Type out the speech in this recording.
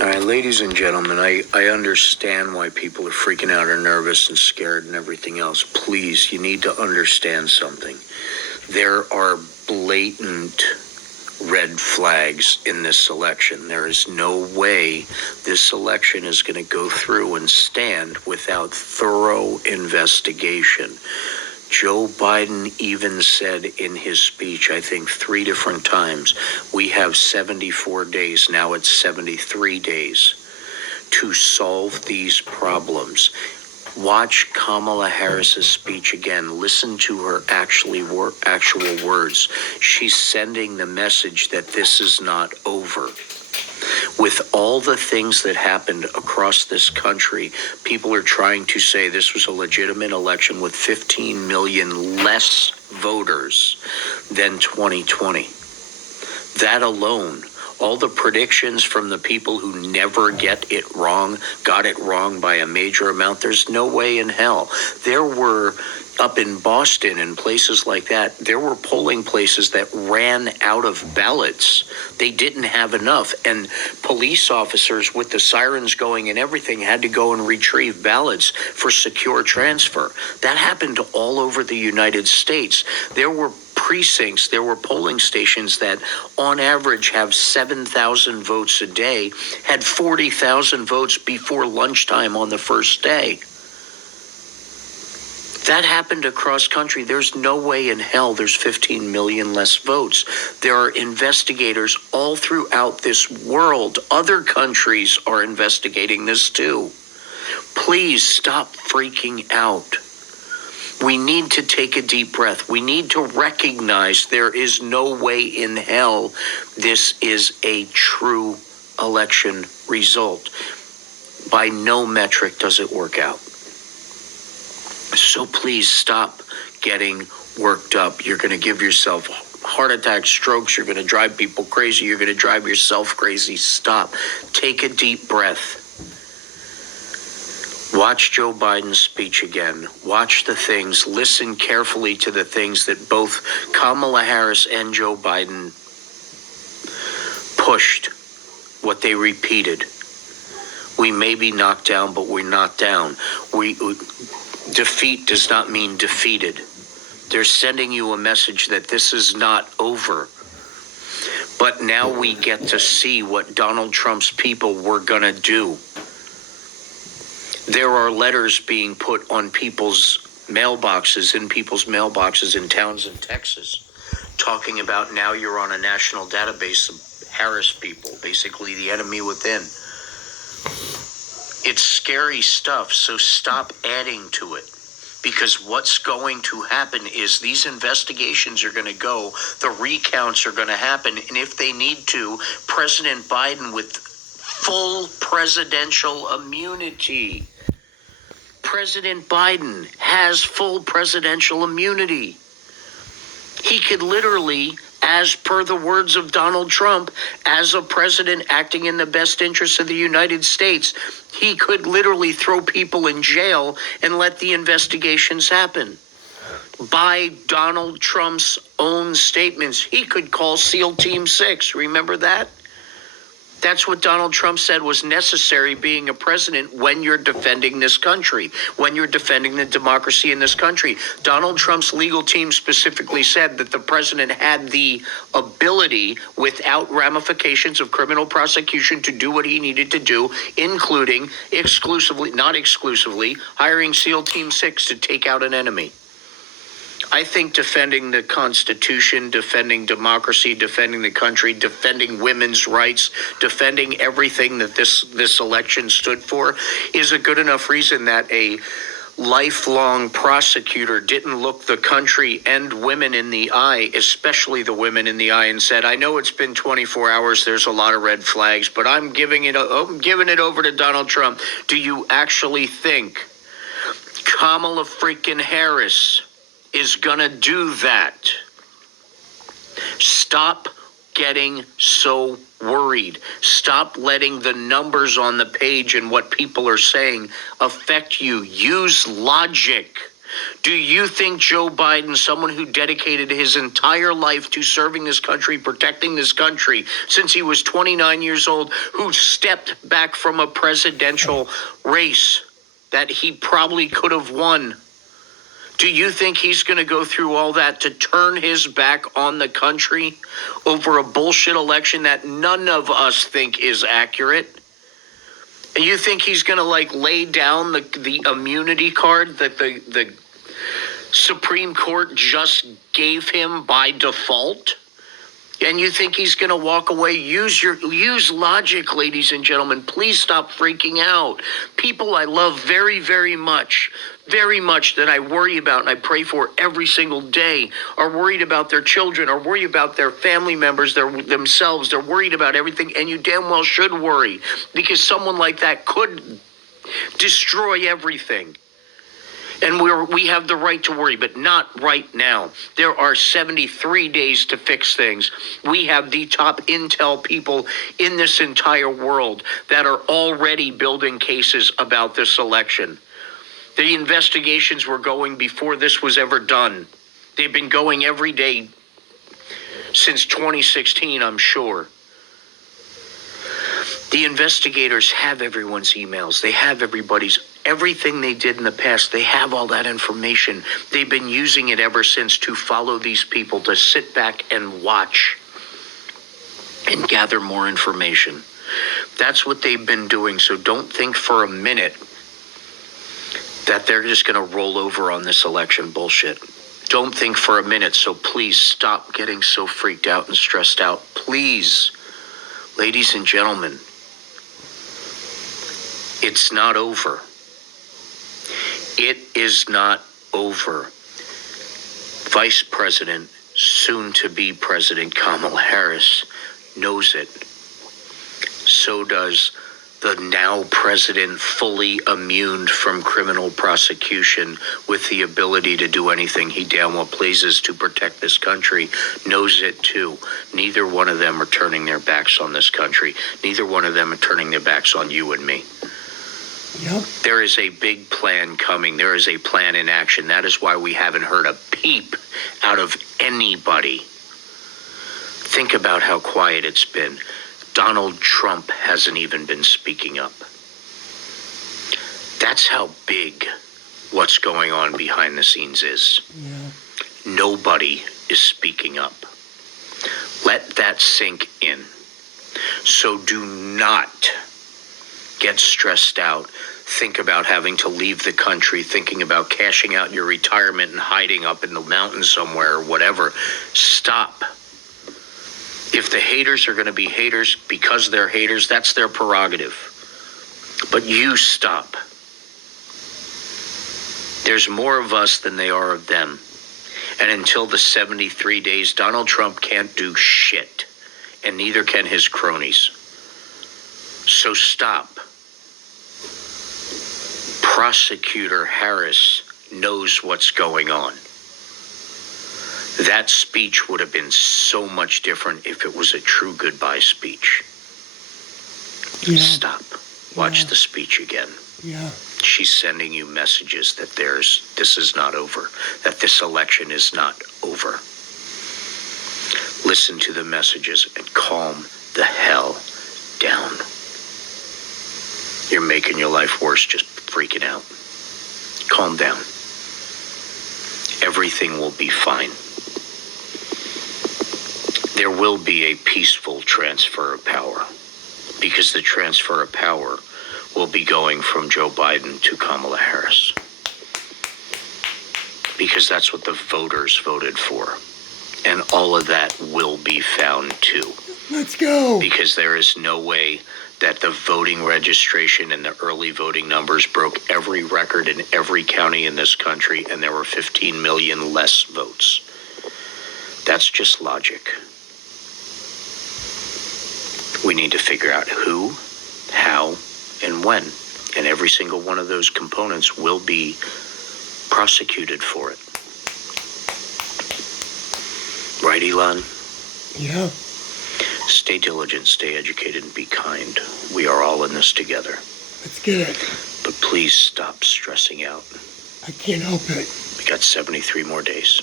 All right, ladies and gentlemen, I understand why people are freaking out or nervous and scared and everything else. Please, you need to understand something. There are blatant red flags in this election. There is no way this election is going to go through and stand without thorough investigation. Joe Biden even said in his speech, I think 3 different times, we have 74 days, now it's 73 days, to solve these problems. Watch Kamala Harris's speech again. Listen to her actual words. She's sending the message that this is not over. With all the things that happened across this country, people are trying to say this was a legitimate election with 15 million less voters than 2020. That alone, all the predictions from the people who never get it wrong, got it wrong by a major amount, there's no way in hell. There were, up in Boston and places like that, there were polling places that ran out of ballots. They didn't have enough. And police officers with the sirens going and everything had to go and retrieve ballots for secure transfer. That happened all over the United States. There were precincts, there were polling stations that on average have 7,000 votes a day, had 40,000 votes before lunchtime on the first day. That happened across country. There's no way in hell there's 15 million less votes. There are investigators all throughout this world. Other countries are investigating this too. Please stop freaking out. We need to take a deep breath. We need to recognize there is no way in hell this is a true election result. By no metric does it work out. So please stop getting worked up. You're going to give yourself heart attacks, strokes. You're going to drive people crazy. You're going to drive yourself crazy. Stop. Take a deep breath. Watch Joe Biden's speech again. Watch the things. Listen carefully to the things that both Kamala Harris and Joe Biden pushed, what they repeated. We may be knocked down, but we're not down. Defeat does not mean defeated. They're sending you a message that this is not over. But now we get to see what Donald Trump's people were going to do. There are letters being put on people's mailboxes, in towns in Texas, talking about now you're on a national database of Harris people, basically the enemy within. It's scary stuff, so stop adding to it. Because what's going to happen is these investigations are going to go, the recounts are going to happen, and if they need to, President Biden with full presidential immunity. President Biden has full presidential immunity. He could literally, as per the words of Donald Trump, as a president acting in the best interest of the United States, he could literally throw people in jail and let the investigations happen. By Donald Trump's own statements, he could call SEAL Team 6. Remember that? That's what Donald Trump said was necessary being a president when you're defending this country, when you're defending the democracy in this country. Donald Trump's legal team specifically said that the president had the ability, without ramifications of criminal prosecution, to do what he needed to do, including not exclusively, hiring SEAL Team 6 to take out an enemy. I think defending the Constitution, defending democracy, defending the country, defending women's rights, defending everything that this election stood for is a good enough reason that a lifelong prosecutor didn't look the country and women in the eye, especially the women in the eye, and said, I know it's been 24 hours, there's a lot of red flags, but I'm giving it over to Donald Trump. Do you actually think Kamala freaking Harris is gonna do that? Stop getting so worried. Stop letting the numbers on the page and what people are saying affect you. Use logic. Do you think Joe Biden, someone who dedicated his entire life to serving this country, protecting this country since he was 29 years old, who stepped back from a presidential race that he probably could have won, do you think he's going to go through all that to turn his back on the country over a bullshit election that none of us think is accurate? And you think he's going to lay down the immunity card that the Supreme Court just gave him by default? And you think he's going to walk away? Use logic, ladies and gentlemen. Please stop freaking out. People I love very, very much, that I worry about and I pray for every single day are worried about their children, are worried about their family members, themselves. They're worried about everything, and you damn well should worry, because someone like that could destroy everything. And we have the right to worry, but not right now. There are 73 days to fix things. We have the top intel people in this entire world that are already building cases about this election. The investigations were going before this was ever done. They've been going every day since 2016, I'm sure. The investigators have everyone's emails. They have everything they did in the past. They have all that information. They've been using it ever since to follow these people, to sit back and watch and gather more information. That's what they've been doing. So don't think for a minute that they're just going to roll over on this election bullshit. Don't think for a minute. So please stop getting so freaked out and stressed out. Please, ladies and gentlemen. It's not over. It is not over. Vice President, soon to be President Kamala Harris, knows it. So does the now president, fully immune from criminal prosecution, with the ability to do anything he damn well pleases to protect this country, knows it too. Neither one of them are turning their backs on this country. Neither one of them are turning their backs on you and me. Yep. There is a big plan coming. There is a plan in action. That is why we haven't heard a peep out of anybody. Think about how quiet it's been. Donald Trump hasn't even been speaking up. That's how big what's going on behind the scenes is. Yeah. Nobody is speaking up. Let that sink in. So do not get stressed out. Think about having to leave the country, thinking about cashing out your retirement and hiding up in the mountains somewhere or whatever. Stop. If the haters are going to be haters because they're haters, that's their prerogative. But you stop. There's more of us than they are of them. And until the 73 days, Donald Trump can't do shit. And neither can his cronies. So stop. Prosecutor Harris knows what's going on. That speech would have been so much different if it was a true goodbye speech. Yeah. Stop. Watch the speech again. Yeah. She's sending you messages that this is not over, that this election is not over. Listen to the messages and calm the hell down. You're making your life worse just freaking out. Calm down. Everything will be fine. There will be a peaceful transfer of power, because the transfer of power will be going from Joe Biden to Kamala Harris. Because that's what the voters voted for. And all of that will be found too. Let's go. Because there is no way that the voting registration and the early voting numbers broke every record in every county in this country, and there were 15 million less votes. That's just logic. We need to figure out who, how, and when. And every single one of those components will be prosecuted for it. Right, Elon? Yeah. Stay diligent, stay educated, and be kind. We are all in this together. That's good. But please stop stressing out. I can't help it. We got 73 more days.